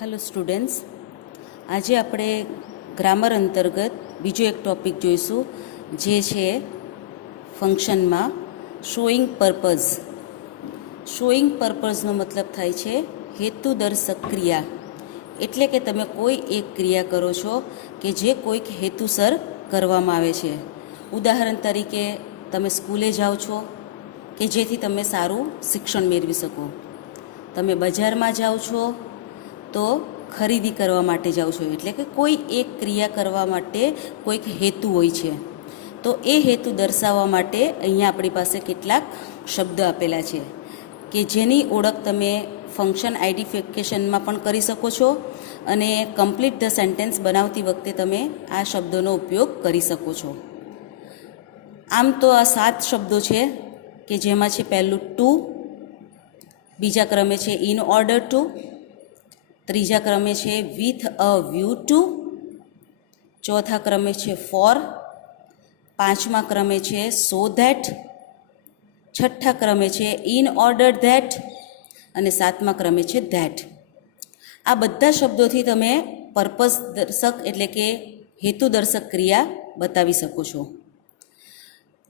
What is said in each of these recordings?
Hello students, આજે આપણે grammar અંતર્ગત બીજો એક ટૉપિક જોઈશું, જે છે ફંક્શનમાં શોઈંગ પર્પઝ. શોઈંગ પર્પઝનો મતલબ થાય છે હેતુદર્શક ક્રિયા. એટલે કે તમે કોઈ એક ક્રિયા કરો છો કે જે કોઈક હેતુસર કરવામાં આવે છે. ઉદાહરણ તરીકે તમે સ્કૂલે જાઓ છો કે જેથી તમે સારું શિક્ષણ મેળવી શકો. તમે બજારમાં જાઓ છો તો ખરીદી કરવા માટે જાઓ છો, એટલે કે કોઈ એક ક્રિયા કરવા માટે કોઈક હેતુ હોય છે. તો એ હેતુ દર્શાવવા માટે અહીંયા આપણી પાસે કેટલાક શબ્દ આપેલા છે કે જેની ઓળખ તમે ફંક્શન આઈડેન્ટિફિકેશનમાં પણ કરી શકો છો, અને કમ્પ્લીટ ધ સેન્ટેન્સ બનાવતી વખતે તમે આ શબ્દોનો ઉપયોગ કરી શકો છો. આમ તો આ 7 શબ્દો છે કે જેમાં છે પહેલું ટુ, બીજા ક્રમે છે ઇન ઓર્ડર ટુ, ત્રીજા ક્રમે છે વિથ અ વ્યૂ ટુ, ચોથા ક્રમે છે ફોર, પાંચમા ક્રમે છે સો ધેટ, છઠ્ઠા ક્રમે છે ઇન ઓર્ડર ધેટ, અને સાતમા ક્રમે છે ધેટ. આ બધા શબ્દોથી તમે પર્પઝ દર્શક એટલે કે હેતુદર્શક ક્રિયા બતાવી શકો છો.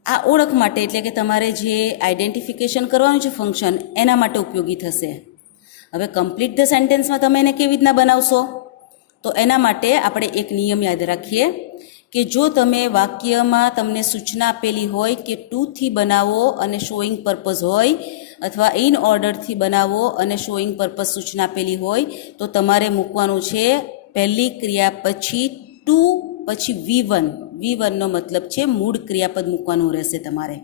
આ ઓળખ માટે એટલે કે તમારે જે આઈડેન્ટિફિકેશન કરવાનું છે ફંક્શન, એના માટે ઉપયોગી થશે. હવે કમ્પ્લીટ ધ સેન્ટેન્સમાં તમે એને કેવી રીતના બનાવશો, તો એના માટે આપણે એક નિયમ યાદ રાખીએ કે જો તમે વાક્યમાં તમને સૂચના આપેલી હોય કે ટુથી બનાવો અને શોઈંગ પર્પઝ હોય, અથવા ઇન ઓર્ડરથી બનાવો અને શોઈંગ પર્પઝ સૂચના આપેલી હોય, તો તમારે મૂકવાનું છે પહેલી ક્રિયા પછી ટુ પછી V1. V1નો મતલબ છે મૂળ ક્રિયાપદ મૂકવાનું રહેશે તમારે.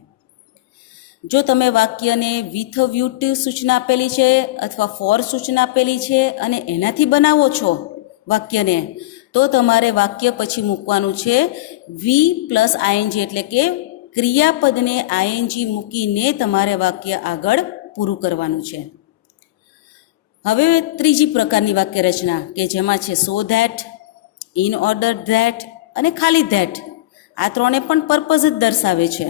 જો તમે વાક્યને વિથ વ્યૂ ટુ સૂચના આપેલી છે અથવા ફોર સૂચના આપેલી છે અને એનાથી બનાવો છો વાક્યને, તો તમારે વાક્ય પછી મૂકવાનું છે વી પ્લસ આઈએનજી, એટલે કે ક્રિયાપદને આઈએનજી મૂકીને તમારે વાક્ય આગળ પૂરું કરવાનું છે. હવે ત્રીજી પ્રકારની વાક્ય રચના કે જેમાં છે સો ધેટ, ઇન ઓર્ડર ધેટ અને ખાલી ધેટ. આ ત્રણે પણ પર્પઝ જ દર્શાવે છે.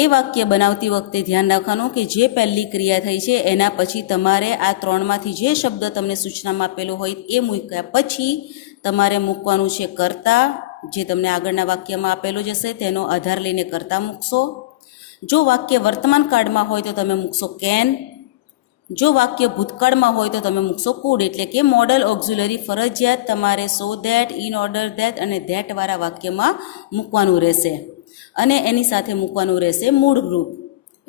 એ વાક્ય બનાવતી વખતે ધ્યાન રાખવાનું કે જે પહેલી ક્રિયા થઈ છે એના પછી તમારે આ ત્રણમાંથી જે શબ્દ તમને સૂચનામાં આપેલો હોય એ મૂક્યા પછી તમારે મૂકવાનું છે કર્તા, જે તમને આગળના વાક્યમાં આપેલો જ હશે તેનો આધાર લઈને કર્તા મૂકશો. જો વાક્ય વર્તમાન કાળમાં હોય તો તમે મૂકશો કેન. જો વાક્ય ભૂતકાળમાં હોય તો તમે મૂકશો કુડ. એટલે કે મોડલ ઓક્ઝિલરી ફરજિયાત તમારે સો ધેટ, ઇન ઓર્ડર ધેટ અને ધેટવાળા વાક્યમાં મૂકવાનું રહેશે. અને એની સાથે મૂકવાનું રહેશે મૂળ રૂપ.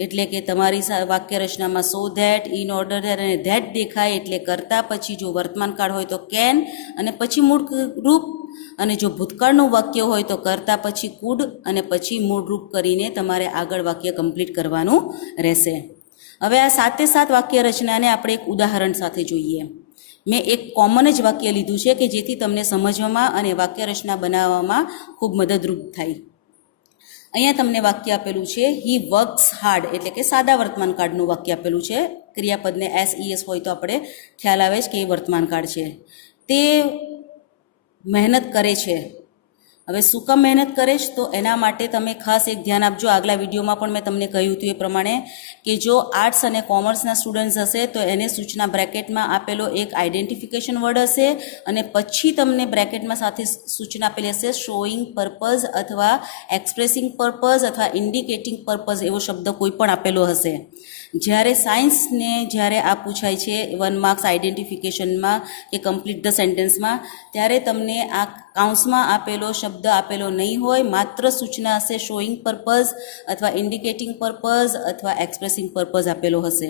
એટલે કે તમારી વાક્ય રચનામાં સો ધેટ, ઇન ઓર્ડર ધેટ અને ધેટ દેખાય એટલે કરતા, પછી જો વર્તમાન કાળ હોય તો કેન અને પછી મૂળ રૂપ, અને જો ભૂતકાળનું વાક્ય હોય તો કરતા પછી કુડ અને પછી મૂળ રૂપ કરીને તમારે આગળ વાક્ય કમ્પ્લીટ કરવાનું રહેશે. હવે આ 7 વાક્ય રચનાને આપણે એક ઉદાહરણ સાથે જોઈએ. મેં એક કોમન જ વાક્ય લીધું છે કે જેથી તમને સમજવામાં અને વાક્ય રચના બનાવવામાં ખૂબ મદદરૂપ થાય. અહીંયા તમને વાક્ય આપેલું છે હી વર્ક્સ હાર્ડ, એટલે કે સાદા વર્તમાન કાળનું વાક્ય આપેલું છે. ક્રિયાપદને SES હોય તો આપણે ખ્યાલ આવે છે કે એ વર્તમાન કાળ છે. તે મહેનત કરે છે. હવે શું કામ મહેનત કરે છે, તો એના માટે તમે ખાસ એક ધ્યાન આપજો. આગલા વિડીયોમાં પણ મેં તમને કહ્યું હતું એ પ્રમાણે કે જો આર્ટ્સ અને કોમર્સના સ્ટુડન્ટ્સ હશે તો એને સૂચના બ્રેકેટમાં આપેલો એક આઈડેન્ટિફિકેશન વર્ડ હશે, અને પછી તમને બ્રેકેટમાં સાથે સૂચના આપેલી હશે શોઈંગ પર્પઝ અથવા એક્સપ્રેસિંગ પર્પઝ અથવા ઇન્ડિકેટિંગ પર્પઝ, એવો શબ્દ કોઈ પણ આપેલો હશે. જ્યારે સાયન્સને જ્યારે આ પૂછાય છે 1 માર્ક્સ આઈડેન્ટિફિકેશનમાં કે કમ્પ્લીટ ધ સેન્ટેન્સમાં, ત્યારે તમને આ કાઉન્સમાં આપેલો શબ્દ આપેલો નહીં હોય, માત્ર સૂચના હશે શોઈંગ પર્પઝ અથવા ઇન્ડિકેટિંગ પર્પઝ અથવા એક્સપ્રેસિંગ પર્પઝ આપેલો હશે.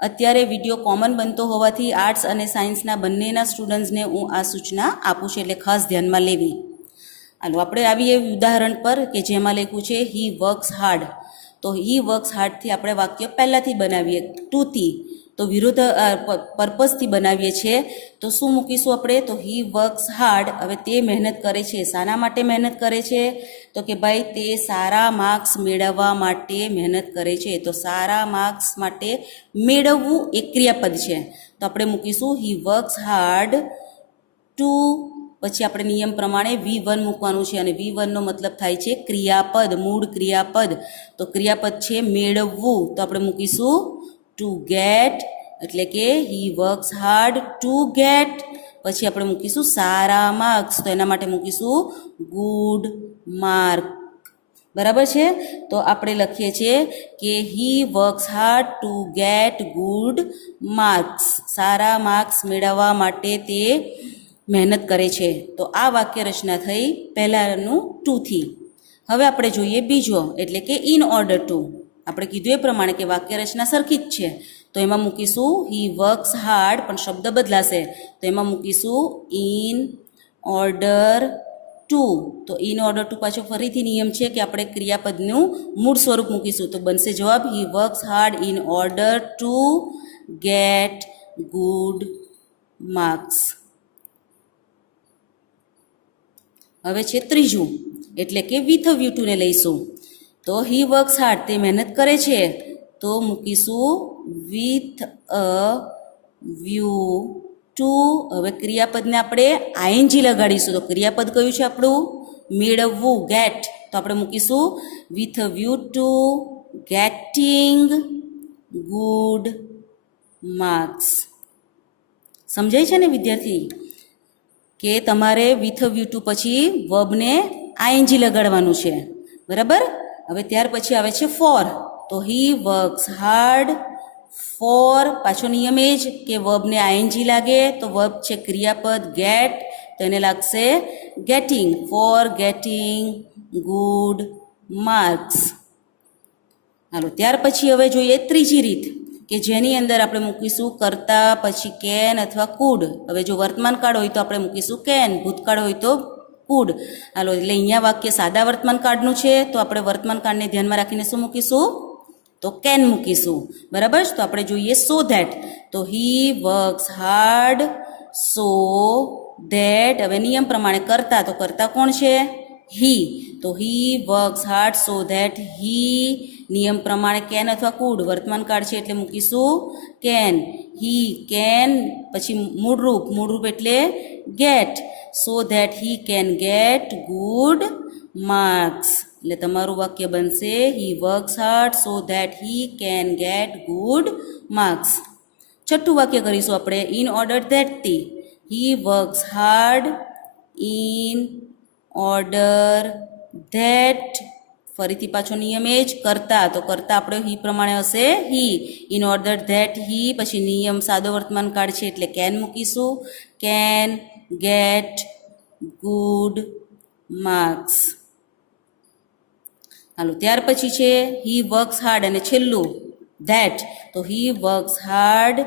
અત્યારે વિડીયો કોમન બનતો હોવાથી આર્ટ્સ અને સાયન્સના બંનેના સ્ટુડન્ટ્સને હું આ સૂચના આપું છું, એટલે ખાસ ધ્યાનમાં લેવી. હાલો આપણે આવીએ ઉદાહરણ પર કે જેમાં લખ્યું છે હી વર્ક્સ હાર્ડ. તો હી વર્ક્સ હાર્ડથી આપણે વાક્ય પહેલાંથી બનાવીએ ટુથી, તો વિરુદ્ધ પર્પઝથી બનાવીએ છીએ. તો શું મૂકીશું આપણે, તો હી વર્ક્સ હાર્ડ. હવે તે મહેનત કરે છે, શાના માટે મહેનત કરે છે, તો કે ભાઈ તે સારા માર્ક્સ મેળવવા માટે મહેનત કરે છે. તો સારા માર્ક્સ માટે મેળવવું એક ક્રિયાપદ છે, તો આપણે મૂકીશું હી વર્ક્સ હાર્ડ ટુ, પછી આપણે નિયમ પ્રમાણે V1 મૂકવાનું છે, અને V1નો મતલબ થાય છે ક્રિયાપદ, મૂળ ક્રિયાપદ. તો ક્રિયાપદ છે મેળવવું, તો આપણે મૂકીશું ટુ ગેટ એટલે કે હી વર્ક્સ હાર્ડ ટુ ગેટ, પછી આપણે મૂકીશું સારા માર્ક્સ, તો એના માટે મૂકીશું ગુડ માર્ક. બરાબર છે. તો આપણે લખીએ છીએ કે હી works hard two gate good marks. સારા માર્ક્સ મેળવવા માટે તે મહેનત કરે છે. તો આ વાક્ય રચના થઈ પહેલાંનું ટુથી. હવે આપણે જોઈએ બીજો, એટલે કે ઇન ઓર્ડર ટુ. આપણે કીધું એ પ્રમાણે કે વાક્ય રચના સરખી જ છે, તો એમાં મૂકીશું હી વર્ક્સ હાર્ડ, પણ શબ્દ બદલાશે, તો એમાં મૂકીશું ઇન ઓર્ડર ટુ. તો ઇન ઓર્ડર ટુ પાછો ફરીથી નિયમ છે કે આપણે ક્રિયાપદનું મૂળ સ્વરૂપ મૂકીશું, તો બનશે જવાબ હી works hard in order two gate good marks. હવે છે ત્રીજું, એટલે કે વિથ અ વ્યૂ ટુને લઈશું. તો હી વર્ક્સ હાર્ડ, તે મહેનત કરે છે, તો મૂકીશું વિથ અ વ્યૂ ટુ. હવે ક્રિયાપદને આપણે આઈએનજી લગાડીશું, તો ક્રિયાપદ કયું છે આપણું? મેળવવું, ગેટ. તો આપણે મૂકીશું with a view to getting good marks. સમજાય છે ને વિદ્યાર્થી કે તમારે વિથ અ વ્યૂ ટુ પછી વર્બને આઈએનજી લગાડવાનું છે, બરાબર. હવે ત્યાર પછી આવે છે ફોર. તો હી વર્ક્સ હાર્ડ ફોર, પાછો નિયમ એ જ કે વર્બને આઈએનજી લાગે, તો વર્બ છે ક્રિયાપદ ગેટ, તો એને લાગશે getting, for getting good marks. હાલો, ત્યાર પછી હવે જોઈએ ત્રીજી રીત, કે જેની અંદર આપણે મૂકીશું કરતા પછી કેન અથવા કુડ. હવે જો વર્તમાન કાળ હોય તો આપણે મૂકીશું કેન, ભૂતકાળ હોય તો કુડ. હાલો, એટલે અહીંયા વાક્ય સાદા વર્તમાન કાળનું છે, તો આપણે વર્તમાન કાળને ધ્યાનમાં રાખીને શું મૂકીશું? તો કેન મૂકીશું, બરાબર. તો આપણે જોઈએ સો ધેટ. તો હી વર્ક્સ હાર્ડ સો ધેટ. હવે નિયમ પ્રમાણે કરતા, તો કરતા કોણ છે? હી. તો હી વર્ક્સ હાર્ડ સો ધેટ હી. નિયમ પ્રમાણે કેન અથવા કુડ, વર્તમાન કાળ છે એટલે મૂકીશું કેન. હી કેન, પછી મૂળરૂપ એટલે get, so that he can get good marks. એટલે તમારું વાક્ય બનશે he works hard so that he can get good marks. છઠ્ઠું વાક્ય કરીશું આપણે ઇન ઓર્ડર ધેટથી. He works hard in order that. ફરીથી પાછો નિયમ એ જ કરતા, તો કરતા આપણે હી પ્રમાણે હશે હી. ઇન ઓર્ડર ધેટ હી, પછી નિયમ સાદો વર્તમાન કાળ છે એટલે કેન મૂકીશું, કેન ગેટ ગુડ માર્ક્સ. હાલો, ત્યાર પછી છે હી વર્ક્સ હાર્ડ અને છેલ્લું ધેટ. તો હી વર્ક્સ હાર્ડ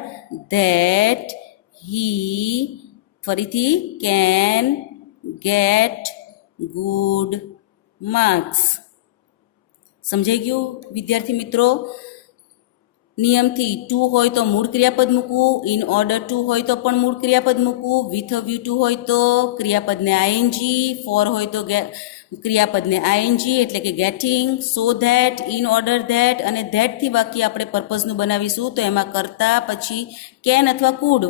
ધેટ હી, ફરીથી કેન ગેટ ગુડ માર્ક્સ. સમજાઈ ગયું વિદ્યાર્થી મિત્રો? નિયમથી ટુ હોય તો મૂળ ક્રિયાપદ મૂકવું, ઇન ઓર્ડર ટુ હોય તો પણ મૂળ ક્રિયાપદ મૂકવું, વિથ અ વ્યૂ ટુ હોય તો ક્રિયાપદને આઈએનજી, ફોર હોય તો ક્રિયાપદને આઈએનજી એટલે કે getting, so that, in order that, અને ધેટથી વાક્ય આપણે પર્પઝનું બનાવીશું, તો એમાં કરતા પછી કેન અથવા કુડ.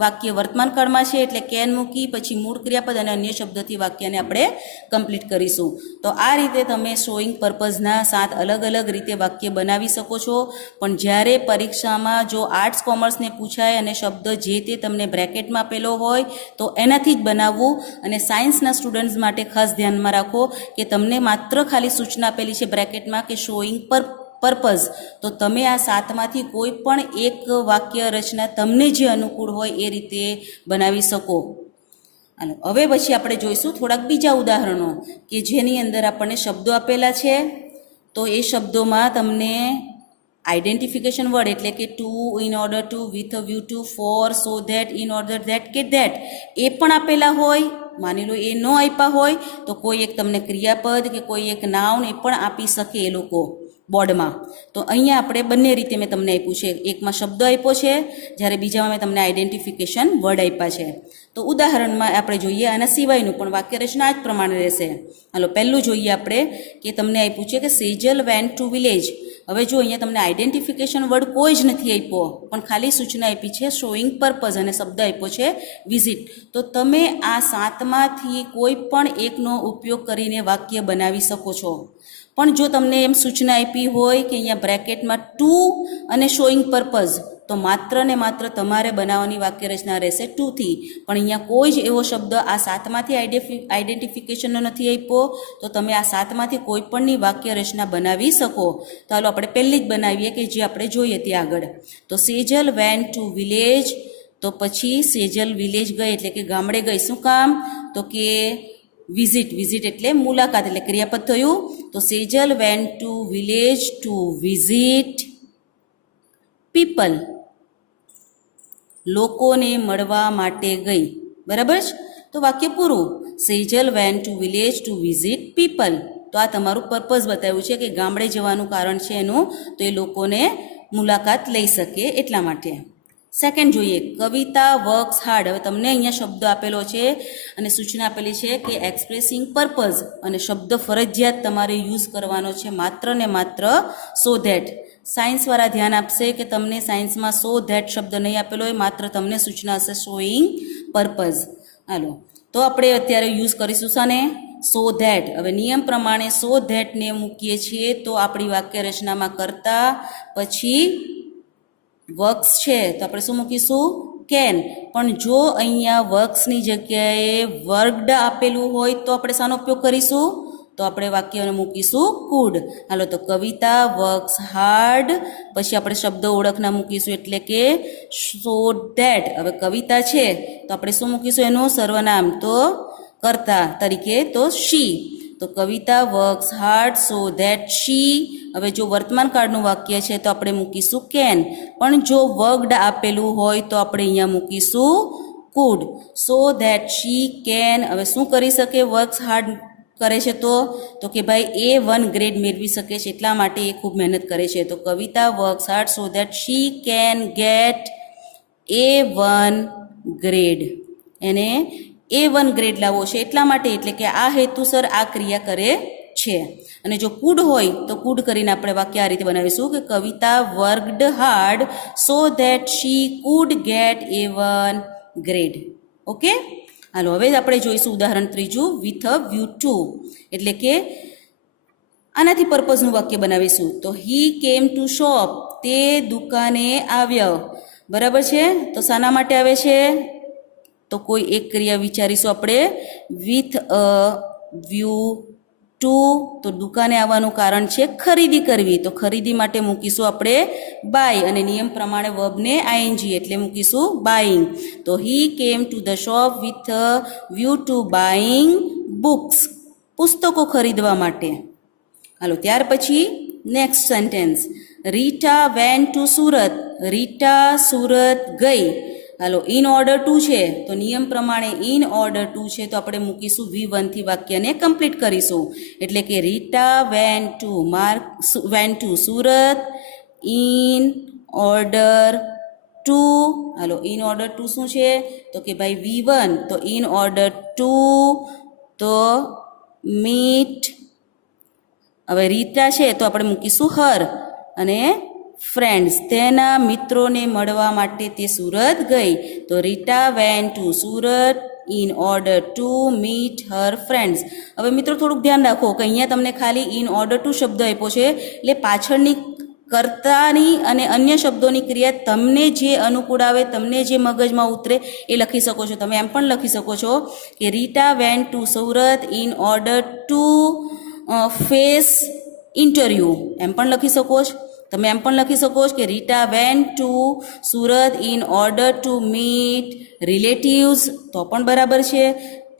વાક્ય વર્તમાન કાળમાં છે એટલે કેન મૂકી, પછી મૂળ ક્રિયાપદ અને અન્ય શબ્દથી વાક્યને આપણે કમ્પ્લીટ કરીશું. તો આ રીતે તમે શોઈંગ પર્પઝના 7 અલગ અલગ રીતે વાક્ય બનાવી શકો છો. પણ જ્યારે પરીક્ષામાં જો આર્ટ્સ કોમર્સને પૂછાય અને શબ્દ જે તે તમને બ્રેકેટમાં આપેલો હોય તો એનાથી જ બનાવવું. અને સાયન્સના સ્ટુડન્ટ્સ માટે ખાસ ધ્યાનમાં રાખો કે તમને માત્ર ખાલી સૂચના આપેલી છે બ્રેકેટમાં કે શોઈંગ પર્પઝ, તો તમે આ 7માંથી કોઈ પણ એક વાક્ય રચના તમને જે અનુકૂળ હોય એ રીતે બનાવી શકો. અને હવે પછી આપણે જોઈશું થોડાક બીજા ઉદાહરણો કે જેની અંદર આપણને શબ્દો આપેલા છે, તો એ શબ્દોમાં તમને આઈડેન્ટિફિકેશન વર્ડ એટલે કે to, in order to, with a view to, for, so that, in order that કે ધેટ એ પણ આપેલા હોય. માની લો એ ન આપ્યા હોય તો કોઈ એક તમને ક્રિયાપદ કે કોઈ એક નાઉન એ પણ આપી શકે એ લોકો બોર્ડમાં. તો અહીંયા આપણે બંને રીતે મેં તમને આપ્યું છે, એકમાં શબ્દ આપ્યો છે જ્યારે બીજામાં મેં તમને આઈડેન્ટિફિકેશન વર્ડ આપ્યા છે. તો ઉદાહરણમાં આપણે જોઈએ આના સિવાયનું પણ વાક્ય રચના જ પ્રમાણે રહેશે. હાલો, પહેલું જોઈએ આપણે કે તમને આપ્યું છે કે સેજલ વેન્ટ ટુ વિલેજ. હવે જો અહીંયા તમને આઈડેન્ટિફિકેશન વર્ડ કોઈ જ નથી આપ્યો, પણ ખાલી સૂચના આપી છે શોઈંગ પર્પઝ અને શબ્દ આપ્યો છે વિઝિટ. તો તમે આ 7માંથી કોઈ પણ એકનો ઉપયોગ કરીને વાક્ય બનાવી શકો છો. પણ જો તમને એમ સૂચના આપી હોય કે અહીંયા બ્રેકેટમાં ટુ અને શોઈંગ પર્પઝ, તો માત્ર ને માત્ર તમારે બનાવવાની વાક્ય રચના રહેશે ટુથી. પણ અહીંયા કોઈ જ એવો શબ્દ આ સાતમાંથી આઈડેન્ટિફિકેશનનો નથી આપ્યો, તો તમે આ સાતમાંથી કોઈ પણની વાક્ય રચના બનાવી શકો. તો ચાલો આપણે પહેલી જ બનાવીએ કે જે આપણે જોઈએ ત્યાં આગળ. તો સેજલ વેન ટુ વિલેજ, તો પછી સેજલ વિલેજ ગઈ એટલે કે ગામડે ગઈ. શું કામ? તો કે વિઝિટ એટલે મુલાકાત એટલે ક્રિયાપદ થયું. તો Sejal went to village to visit people, લોકોને મળવા માટે ગઈ. બરાબર જ? તો વાક્ય પૂરું. Sejal went to village to visit people. તો આ તમારું પર્પઝ બતાવ્યું છે કે ગામડે જવાનું કારણ છે એનું, તો એ લોકોને મુલાકાત લઈ શકે એટલા માટે. સેકન્ડ જોઈએ, કવિતા વર્ક્સ હાર્ડ. હવે તમને અહીંયા શબ્દ આપેલો છે અને સૂચના આપેલી છે કે એક્સપ્રેસિંગ પર્પઝ, અને શબ્દ ફરજિયાત તમારે યુઝ કરવાનો છે માત્ર ને માત્ર સો ધેટ. સાયન્સવાળા ધ્યાન આપશે કે તમને સાયન્સમાં સો ધેટ શબ્દ નહીં આપેલો હોય, માત્ર તમને સૂચના હશે શોઈંગ પર્પઝ. હાલો, તો આપણે અત્યારે યુઝ કરીશું શાને? So that. હવે નિયમ પ્રમાણે સો ધેટને મૂકીએ છીએ તો આપણી વાક્ય રચનામાં કરતા પછી વર્ક્સ છે તો આપણે શું મૂકીશું? કેન. પણ જો અહીંયા વર્ક્સની જગ્યાએ વર્કડ આપેલું હોય તો આપણે શાનો ઉપયોગ કરીશું? તો આપણે વાક્યને મૂકીશું કુડ. હાલો, તો કવિતા વર્ક્સ હાર્ડ, પછી આપણે શબ્દ ઓળખના મૂકીશું એટલે કે સો ધેટ. હવે કવિતા છે તો આપણે શું મૂકીશું? એનું સર્વનામ તો કર્તા તરીકે તો શી. તો Kavita works hard so that she. હવે જો વર્તમાન કાળનું વાક્ય છે તો આપણે મૂકીશું કેન. પણ જો વર્કડ આપેલું હોય તો આપણે અહીંયા મૂકીશું could. So that she can. હવે શું કરી શકે? વર્ક્સ હાર્ડ કરે છે તો કે ભાઈ A1 ગ્રેડ મેળવી શકે છે, એટલા માટે એ ખૂબ મહેનત કરે છે. તો Kavita works hard so that she can get A1 grade. એને A1 ગ્રેડ લાવવો છે એટલા માટે, એટલે કે આ હેતુસર આ ક્રિયા કરે છે. અને જો કુડ હોય તો કુડ કરીને આપણે વાક્ય આ રીતે બનાવીશું કે Kavita worked hard so that she could get A1 grade. Okay, હાલો હવે આપણે જોઈશું ઉદાહરણ ત્રીજું, વિથ અ વ્યૂ ટુ. એટલે કે આનાથી પર્પઝનું વાક્ય બનાવીશું. તો હી કેમ ટુ શોપ, તે દુકાને આવ્યો. બરાબર છે? તો શાના માટે આવે છે? તો કોઈ એક ક્રિયા વિચારીશું આપણે, વિથ અ વ્યૂ ટુ. તો દુકાને આવવાનું કારણ છે ખરીદી કરવી, તો ખરીદી માટે મૂકીશું આપણે બાય, અને નિયમ પ્રમાણે વર્બને આઈએનજી એટલે મૂકીશું બાઇંગ. તો he came to the shop with a view to buying books, પુસ્તકો ખરીદવા માટે. હાલો, ત્યાર પછી next sentence, Rita went to Surat. Rita Surat ગઈ. હાલો, ઇન ઓર્ડર ટુ છે તો નિયમ પ્રમાણે ઇન ઓર્ડર ટુ છે તો આપણે મૂકીશું V1 થી વાક્યને કમ્પ્લીટ કરીશું. એટલે કે Rita went to Surat in order to. હાલો, ઇન ઓર્ડર ટુ શું છે? તો કે ભાઈ V1. તો ઇન ઓર્ડર ટુ તો મીટ. હવે રીટા છે તો આપણે મૂકીશું હર, અને ફ્રેન્ડ્સ, તેના મિત્રોને મળવા માટે તે સુરત ગઈ. તો Rita went to Surat in order to meet her friends. હવે મિત્રો થોડુંક ધ્યાન રાખો કે અહીંયા તમને ખાલી ઇન ઓર્ડર ટુ શબ્દ આપ્યો છે, એટલે પાછળની કર્તાની અને અન્ય શબ્દોની ક્રિયા તમને જે અનુકૂળ આવે, તમને જે મગજમાં ઉતરે એ લખી શકો છો. તમે એમ પણ લખી શકો છો કે Rita went to Surat in order to face interview, એમ પણ લખી શકો છો. તમે એમ પણ લખી શકો છો કે Rita went to Surat in order to meet relatives, તો પણ બરાબર છે.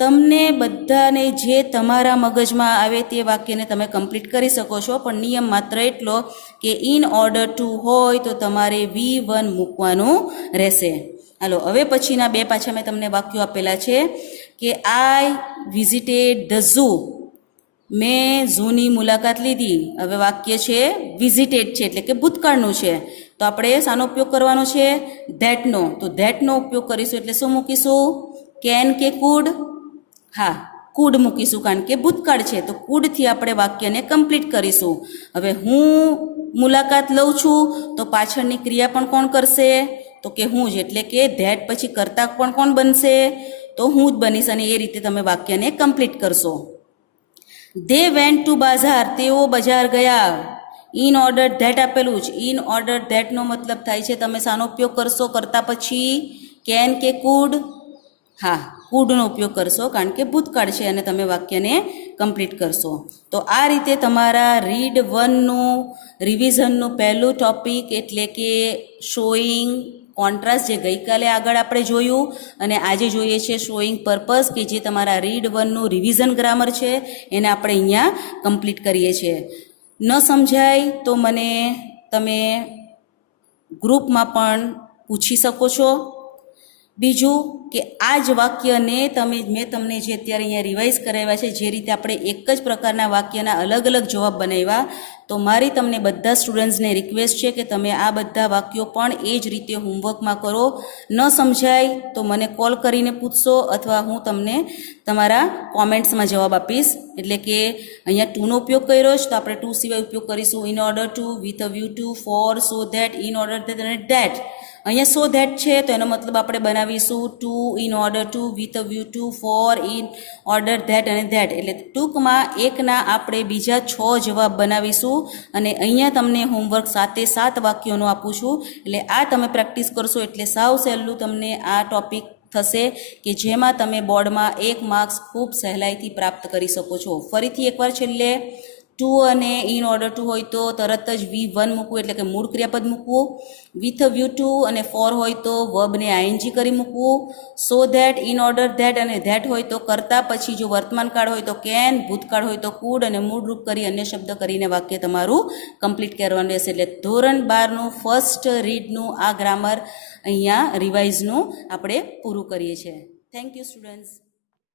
તમને બધાને જે તમારા મગજમાં આવે તે વાક્યને તમે કમ્પ્લીટ કરી શકો છો, પણ નિયમ માત્ર એટલો કે ઇન ઓર્ડર ટુ હોય તો તમારે V1 મૂકવાનું રહેશે. હાલો, હવે પછીના બે પાછા મેં તમને વાક્યો આપેલા છે કે આઈ વિઝિટેડ ધ ઝૂ. મેં ઝૂની મુલાકાત લીધી. હવે વાક્ય છે વિઝિટેડ છે એટલે કે ભૂતકાળનું છે, તો આપણે શાનો ઉપયોગ કરવાનો છે? ધેટનો. તો ધેટનો ઉપયોગ કરીશું એટલે શું મૂકીશું? કેન કે કુડ? હા, કુડ મૂકીશું કારણ કે ભૂતકાળ છે, તો કુડથી આપણે વાક્યને કમ્પ્લીટ કરીશું. હવે હું મુલાકાત લઉં છું તો પાછળની ક્રિયા પણ કોણ કરશે? તો કે હું જ, એટલે કે ધેટ પછી કરતા પણ કોણ બનશે? તો હું જ બનીશ, અને એ રીતે તમે વાક્યને કમ્પ્લીટ કરશો. દે વેન્ટ ટુ બાઝાર. તેઓ બજાર ગયા. ઇન ઓર્ડર ધેટ આપેલું જ. ઇન ઓર્ડર ધેટનો મતલબ થાય છે તમે શાનો ઉપયોગ કરશો કરતા પછી? કેન કે કુડ? હા, કુડનો ઉપયોગ કરશો કારણ કે ભૂતકાળ છે અને તમે વાક્યને કમ્પ્લીટ કરશો. તો આ રીતે તમારા રીડ 1નું રિવિઝનનું પહેલું ટોપિક એટલે કે શોઈંગ કોન્ટ્રાસ્ટ જે ગઈકાલે આગળ આપણે જોયું અને આજે જોઈએ છે શોઈંગ પર્પઝ કે જે તમારા રીડ 1નું રિવિઝન ગ્રામર છે એને આપણે અહીંયા કમ્પ્લીટ કરીએ છીએ. ન સમજાય તો મને તમે ગ્રુપમાં પણ પૂછી શકો છો. બીજું કે આ જ વાક્યને મેં તમને જે અત્યારે અહીંયા રિવાઇઝ કરાવ્યા છે જે રીતે આપણે એક જ પ્રકારના વાક્યના અલગ અલગ જવાબ બનાવ્યા, તો મારી તમને બધા સ્ટુડન્ટ્સને રિક્વેસ્ટ છે કે તમે આ બધા વાક્યો પણ એ જ રીતે હોમવર્કમાં કરો. ન સમજાય તો મને કોલ કરીને પૂછશો અથવા હું તમને તમારા કોમેન્ટ્સમાં જવાબ આપીશ. એટલે કે અહીંયા ટુનો ઉપયોગ કર્યો છે તો આપણે ટુ સિવાય ઉપયોગ કરીશું in order to, with a view to, for, so that, in order that અને ધેટ. અહીંયા સો ધેટ છે તો એનો મતલબ આપણે બનાવીશું to, in order to, with a view to, for, in order that અને ધેટ. એટલે ટૂંકમાં એકના આપણે બીજા 6 જવાબ બનાવીશું અને અહીંયા તમને હોમવર્ક 7 વાક્યોનો આપું છું. એટલે આ તમે પ્રેક્ટિસ કરશો એટલે સાવ સહેલું તમને આ ટોપિક થશે કે જેમાં તમે બોર્ડમાં 1 માર્ક્સ ખૂબ સહેલાઈથી પ્રાપ્ત કરી શકો છો. ફરીથી એકવાર છેલ્લે ટુ અને ઇન ઓર્ડર ટુ હોય તો તરત જ V1 મૂકવું એટલે કે મૂળ ક્રિયાપદ મૂકવું. વિથ અ વ્યૂ ટુ અને ફોર હોય તો વર્બને આઈએનજી કરી મૂકવું. સો ધેટ, ઇન ઓર્ડર ધેટ અને ધેટ હોય તો કરતા પછી જો વર્તમાન કાળ હોય તો કેન, ભૂતકાળ હોય તો કુડ અને મૂળ રૂપ કરી અન્ય શબ્દ કરીને વાક્ય તમારું કમ્પ્લીટ કરવાનું રહેશે. એટલે ધોરણ 12નું ફર્સ્ટ રીડનું આ ગ્રામર અહીંયા રિવાઇઝનું આપણે પૂરું કરીએ છીએ. Thank you students.